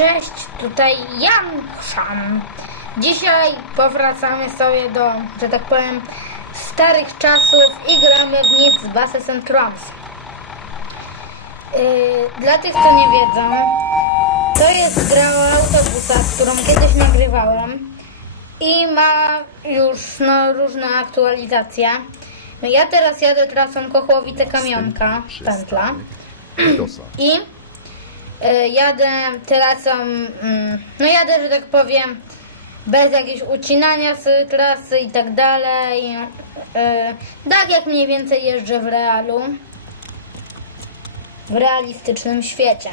Cześć, tutaj Jan Chrzan. Dzisiaj powracamy sobie do, że tak powiem, starych czasów i gramy w nic z Buses and Trumps. Yy, dla tych, co nie wiedzą, to jest gra o autobusach, którą kiedyś nagrywałem i ma już no, różne aktualizacje. No, ja teraz jadę trasą Kochłowice-Kamionka, pętla. I jadę trasą, mm, no jadę, że tak powiem, bez jakiegoś ucinania z trasy i tak dalej. Y, tak jak mniej więcej jeżdżę w realu, w realistycznym świecie.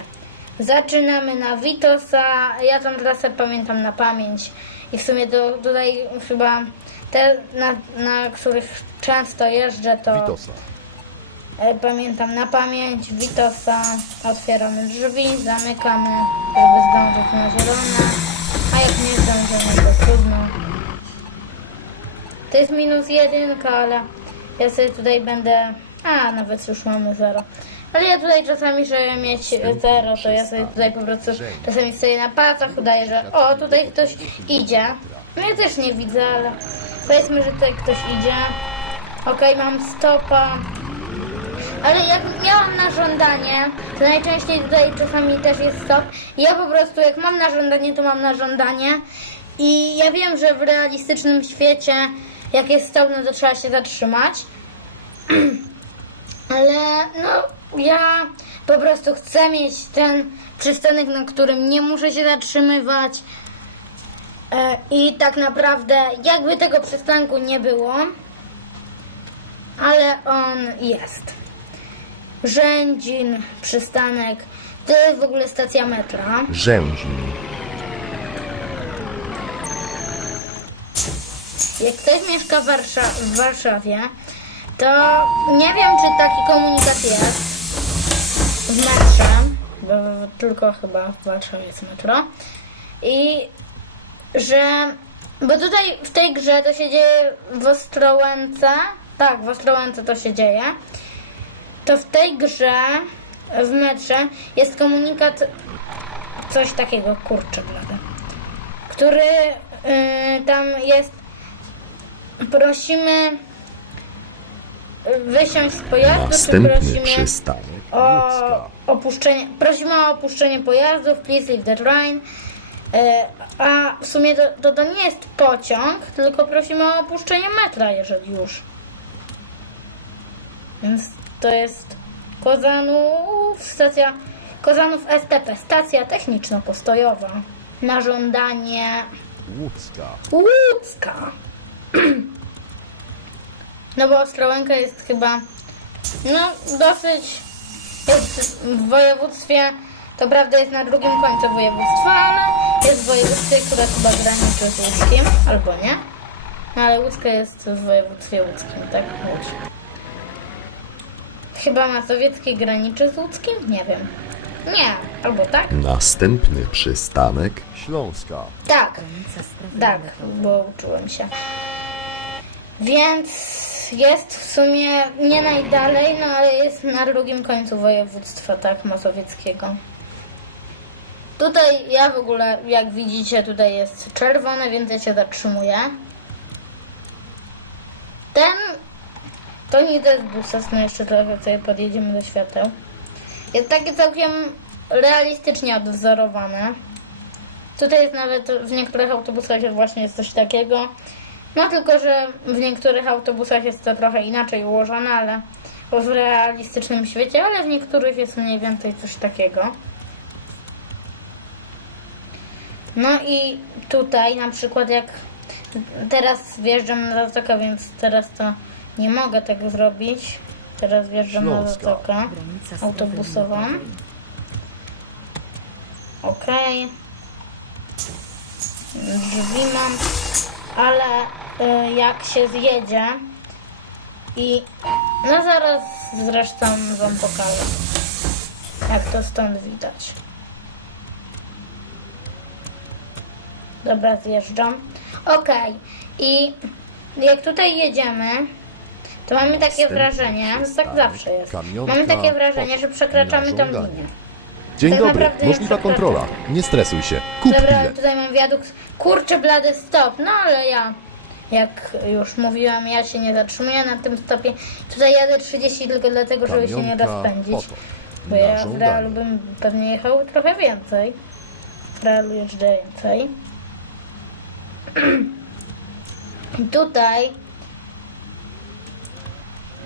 Zaczynamy na Vitosa, ja tą trasę pamiętam na pamięć i w sumie to tutaj chyba te, na, na których często jeżdżę, to Witosa. E, Pamiętam na pamięć Witosa. Otwieramy drzwi, zamykamy, żeby zdążyć na zielone. A jak nie zdążymy, to trudno. To jest minus jedynka, ale ja sobie tutaj będę... A, nawet już mamy zero. Ale ja tutaj czasami, żeby mieć zero, to ja sobie tutaj po prostu czasami stoję na palcach, udaję, że o, tutaj ktoś idzie. No ja też nie widzę, ale powiedzmy, że tutaj ktoś idzie. Okej, mam stopa. Ale jak miałam na żądanie, to najczęściej tutaj czasami też jest stop. Ja po prostu jak mam na żądanie, to mam na żądanie. I ja wiem, że w realistycznym świecie, jak jest stop, no to trzeba się zatrzymać. Ale no, ja po prostu chcę mieć ten przystanek, na którym nie muszę się zatrzymywać. E, I tak naprawdę, jakby tego przystanku nie było, ale on jest. Rzędzin, przystanek. To jest w ogóle stacja metra. Rzęźni. Jak ktoś mieszka w, Warsza- w Warszawie, to nie wiem, czy taki komunikat jest w metrze, bo tylko chyba w Warszawie jest metro. I że, bo tutaj w tej grze to się dzieje w Ostrołęce, tak, w Ostrołęce to się dzieje, to w tej grze, w metrze jest komunikat, coś takiego, kurczę blade, który yy, tam jest prosimy wysiąść z pojazdu, czy Następny prosimy przystanek. o opuszczenie, prosimy o opuszczenie pojazdów, please leave the train. E, A w sumie to, to, to nie jest pociąg, tylko prosimy o opuszczenie metra, jeżeli już. Więc to jest Kozanów, stacja Kozanów STP, stacja techniczno-postojowa. Na żądanie Łódzka. Łódzka. No bo Ostrołęka jest chyba, no dosyć, jest w województwie, to prawda jest na drugim końcu województwa, ale jest w województwie, które chyba graniczy z Łódzkiem, albo nie. No ale Łódzka jest w województwie łódzkim, tak? Łódź. Chyba Mazowieckie graniczy z Łódzkim? Nie wiem. Nie, albo tak? Następny przystanek. Śląska. Tak, tak, bo uczyłem się. Więc jest w sumie nie najdalej, no ale jest na drugim końcu województwa, tak, mazowieckiego. Tutaj ja w ogóle, jak widzicie, tutaj jest czerwone, więc ja się zatrzymuję. Ten, to nie to jest busas, no jeszcze trochę sobie podjedziemy do świateł. Jest takie całkiem realistycznie odwzorowane. Tutaj jest nawet w niektórych autobusach jest właśnie coś takiego. No tylko, że w niektórych autobusach jest to trochę inaczej ułożone, ale w realistycznym świecie, ale w niektórych jest mniej więcej coś takiego. No i tutaj na przykład jak teraz wjeżdżam na zatokę, więc teraz to nie mogę tego zrobić. Teraz wjeżdżam na Śląska. zatokę autobusową. Okej. Drzwi mam, ale y, jak się zjedzie i no zaraz zresztą wam pokażę, jak to stąd widać. Dobra, zjeżdżam. Okej. I jak tutaj jedziemy, to mamy takie wrażenie, tak zawsze jest. Mamy takie wrażenie, że przekraczamy tą linię. Dzień Tak dobry, możliwa kontrola. Nie stresuj się. Kup Dobra, bilet. tutaj mam wiadukt. Kurczę, blady stop. No ale ja, jak już mówiłam, ja się nie zatrzymuję na tym stopie. Tutaj jadę 30 tylko dlatego, żeby się nie rozpędzić. Potok. Bo Na ja w realu bym pewnie jechał trochę więcej. W realu jeżdżę więcej. I tutaj...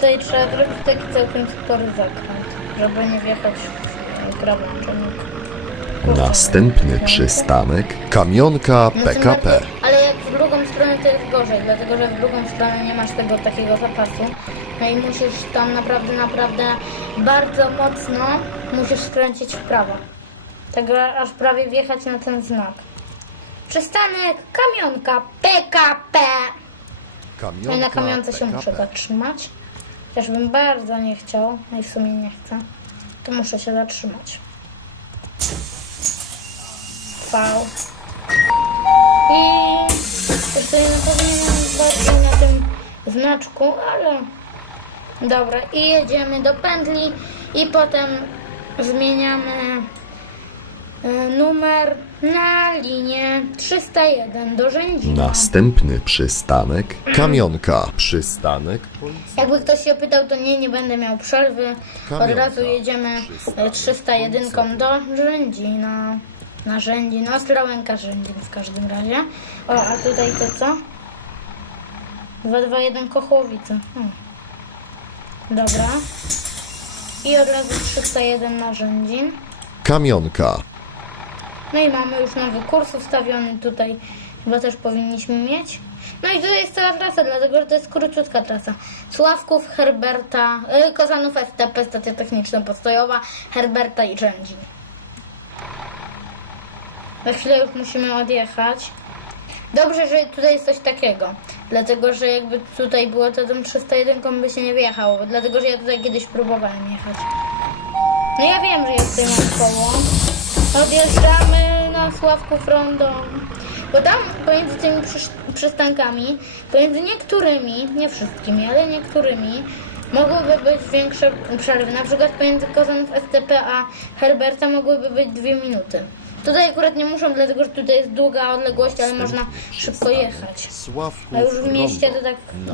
Tutaj trzeba zrobić taki całkiem spory zakręt, żeby nie wjechać w krawężnik. Następny przystanek Kamionka No PKP. lepiej, Ale jak w drugą stronę to jest gorzej, dlatego że w drugą stronę nie masz tego takiego zapasu. No i musisz tam naprawdę, naprawdę bardzo mocno musisz skręcić w prawo. Tak aż prawie wjechać na ten znak. Przystanek kamionka PKP. No i Kamionka na kamionce się PKP. muszę zatrzymać. Chociaż bym bardzo nie chciał, no i w sumie nie chcę, to muszę się zatrzymać. V. I jeszcze nie powinienem bardziej na tym znaczku, ale dobra. I jedziemy do pętli i potem zmieniamy numer na linię 301 do Rzędzina. Następny przystanek Kamionka. Przystanek Jakby ktoś się pytał, to nie, nie będę miał przerwy. Od Kamionka. razu jedziemy e, 301 do Rzędzina. Na Rzędzin, Ostrołęka Rzędzin w każdym razie. O, a tutaj to co? 221 Kochłowice. Hmm. Dobra. I od razu 301 na Rzędzin. Kamionka. No i mamy już nowy kurs ustawiony tutaj. Chyba też powinniśmy mieć. No i tutaj jest cała trasa, dlatego że to jest króciutka trasa. Sławków, Herberta, y, Kozanów STP, stacja techniczna postojowa, Herberta i Rzędzin. Za chwilę już musimy odjechać. Dobrze, że tutaj jest coś takiego. Dlatego, że jakby tutaj było to tą 301 by się nie wjechało. Dlatego, że ja tutaj kiedyś próbowałem jechać. No ja wiem, że ja tutaj mam koło. Odjeżdżamy na Sławków Rondo. Bo tam pomiędzy tymi przystankami, pomiędzy niektórymi, nie wszystkimi, ale niektórymi, mogłyby być większe przerwy. Na przykład pomiędzy Kozanów STP a Herberta mogłyby być dwie minuty. Tutaj akurat nie muszą, dlatego że tutaj jest długa odległość, ale można szybko jechać. Sławków A już w mieście to tak. No.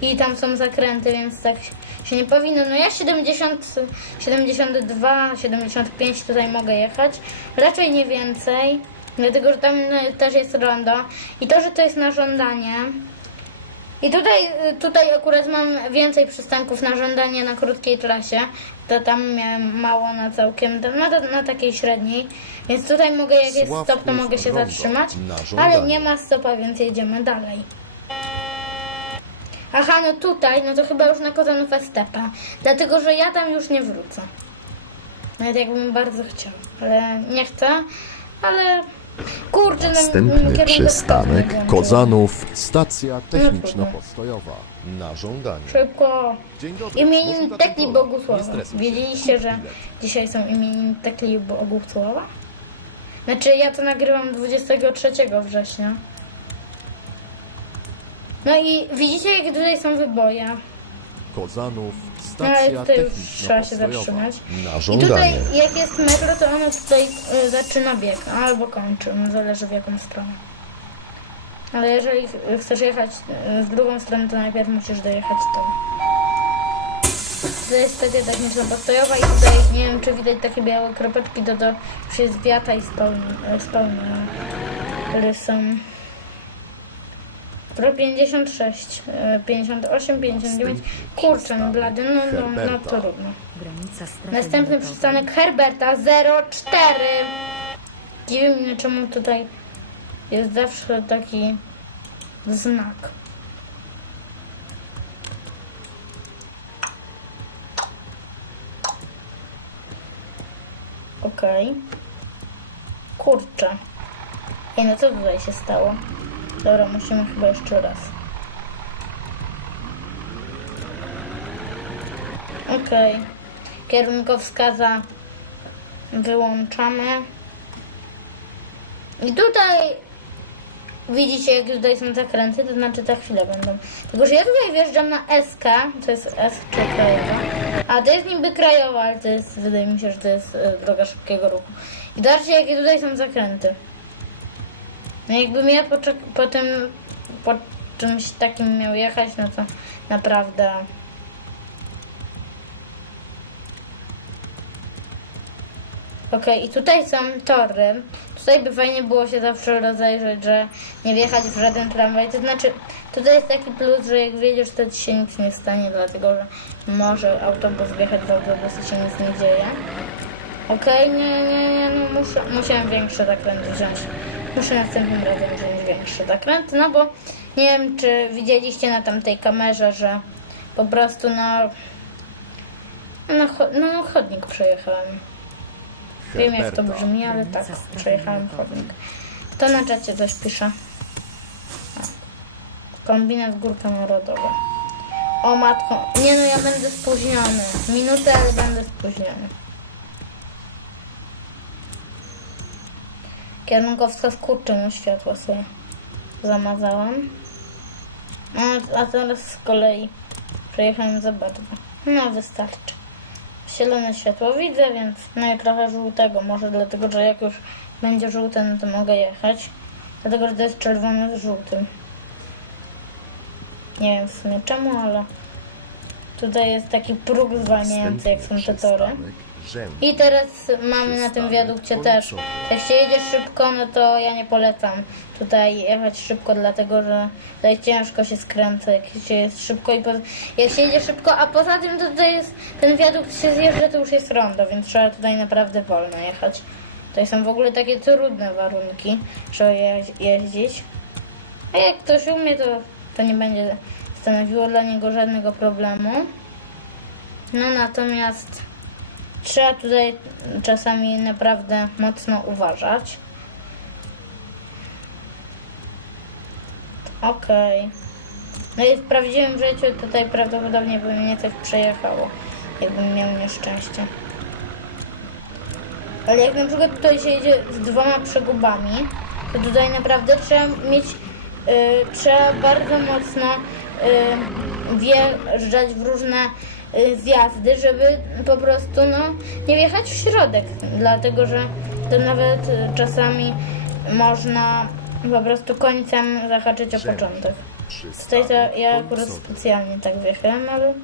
I tam są zakręty, więc tak się nie powinno. No ja 70, 72, 75 tutaj mogę jechać. Raczej nie więcej. Dlatego, że tam no, też jest rondo. I to, że to jest na żądanie. I tutaj, tutaj akurat mam więcej przystanków na żądanie na krótkiej trasie. To tam miałem mało na całkiem, na, na takiej średniej. Więc tutaj mogę, jak jest stop, to mogę się zatrzymać. Ale nie ma stopa, więc jedziemy dalej. Aha, no tutaj, no to chyba już na Kozanów Estepa. Dlatego, że ja tam już nie wrócę. Nawet jakbym bardzo chciał. Ale nie chcę. Ale no Następny przystanek. Kozanów. Stacja techniczno-postojowa. Na żądanie. Szybko. Dzień dobry. Imienin Tekli. Bogusława. Nie stresuj się. Wiedzieliście, że bilet. dzisiaj są imieniny Tekli Bogusława? Znaczy ja to nagrywam 23 września. No i widzicie jakie tutaj są wyboje. Kozanów. No ale Stacja tutaj już trzeba się techniczno-postojowa. zatrzymać. Na I żądanie. tutaj jak jest metro, to ono tutaj y, zaczyna bieg albo kończy, no zależy w jaką stronę. Ale jeżeli ch- chcesz jechać y, w drugą stronę, to najpierw musisz dojechać tam. To jest stacja techniczna postojowa i tutaj nie wiem czy widać takie białe kropeczki, to to już jest wiata i spełni, y, spełni rysem. Pro 56, y, 58, 59. Kurczę, no blady, no, no, no trudno. Granica strefy Następny obrotowej. przystanek Herberta 04. Dziwi mnie, czemu tutaj jest zawsze taki znak. Okej. Kurczę. Ej, no co tutaj się stało? Dobra, musimy chyba jeszcze raz. Okej. Kierunkowskaza wyłączamy. I tutaj widzicie, jak tutaj są zakręty, to znaczy za chwilę będą. Tylko, że ja tutaj wjeżdżam na SK, to jest S czy krajowa, a to jest niby krajowa, ale to jest, wydaje mi się, że to jest e, droga szybkiego ruchu. I zobaczcie, jakie tutaj są zakręty. No jakbym ja po, po czymś takim miał jechać, no to naprawdę... Okej, i tutaj są tory. Tutaj by fajnie było się zawsze rozejrzeć, że nie wjechać w żaden tramwaj. To znaczy, tutaj jest taki plus, że jak wjedziesz, to ci się nic nie stanie, dlatego że może autobus wjechać w autobus i się nic nie dzieje. Okej, nie, nie, nie, no muszę, musiałem większe zakręty wziąć. Muszę następnym razem wziąć większe zakręty, no bo nie wiem, czy widzieliście na tamtej kamerze, że po prostu no, no, cho- no chodnik przejechałem. Wiem jak to brzmi, ale tak, przejechałem chodnik. Kto na czacie coś pisze? Kombinat Górka Narodowa. O matko, nie no ja będę spóźniony. Minutę, ale będę spóźniony. Kierunkowska skurczymy światła sobie zamazałam. A, a teraz z kolei przejechałem za bardzo. No wystarczy. Zielone światło widzę, więc no i trochę żółtego. Może dlatego, że jak już będzie żółte, no to mogę jechać. Dlatego, że to jest czerwone z żółtym. Nie wiem w sumie czemu, ale tutaj jest taki próg zwalniający, jak są te tory. I teraz mamy na tym wiadukcie też. Jak się jedzie szybko, no to ja nie polecam tutaj jechać szybko, dlatego że tutaj ciężko się skręca, jak się jest szybko i po, jak się jedzie szybko, a poza tym to tutaj jest ten wiadukt się zjeżdża, to już jest rondo, więc trzeba tutaj naprawdę wolno jechać. Tutaj są w ogóle takie trudne warunki, żeby jeź- jeździć. A jak ktoś umie, to, to nie będzie stanowiło dla niego żadnego problemu. No natomiast trzeba tutaj czasami naprawdę mocno uważać. Okej. No i w prawdziwym życiu tutaj prawdopodobnie by mnie coś przejechało, jakbym miał nieszczęście. Ale jak na przykład tutaj się jedzie z dwoma przegubami, to tutaj naprawdę trzeba mieć, y, trzeba bardzo mocno y, wjeżdżać w różne y, zjazdy, żeby po prostu no, nie wjechać w środek, dlatego że to nawet y, czasami można po prostu końcem zahaczyć o początek. Tutaj to ja akurat specjalnie tak wjechałem, ale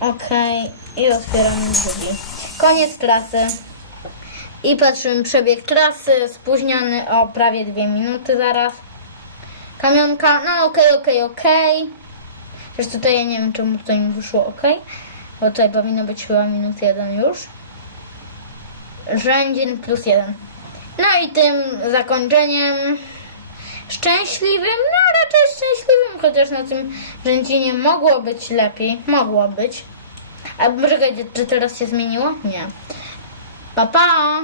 okej i otwieram drugi. Koniec trasy. I patrzymy przebieg trasy, spóźniony o prawie dwie minuty zaraz. Kamionka, no okej, okej, okej. Zresztą tutaj ja nie wiem czemu tutaj mi wyszło okej, bo tutaj powinno być chyba minus jeden już. Rzędzin plus jeden. No i tym zakończeniem szczęśliwym, no raczej szczęśliwym, chociaż na tym rzędzinie mogło być lepiej, mogło być. A czekajcie, czy teraz się zmieniło? Nie. Pa, pa!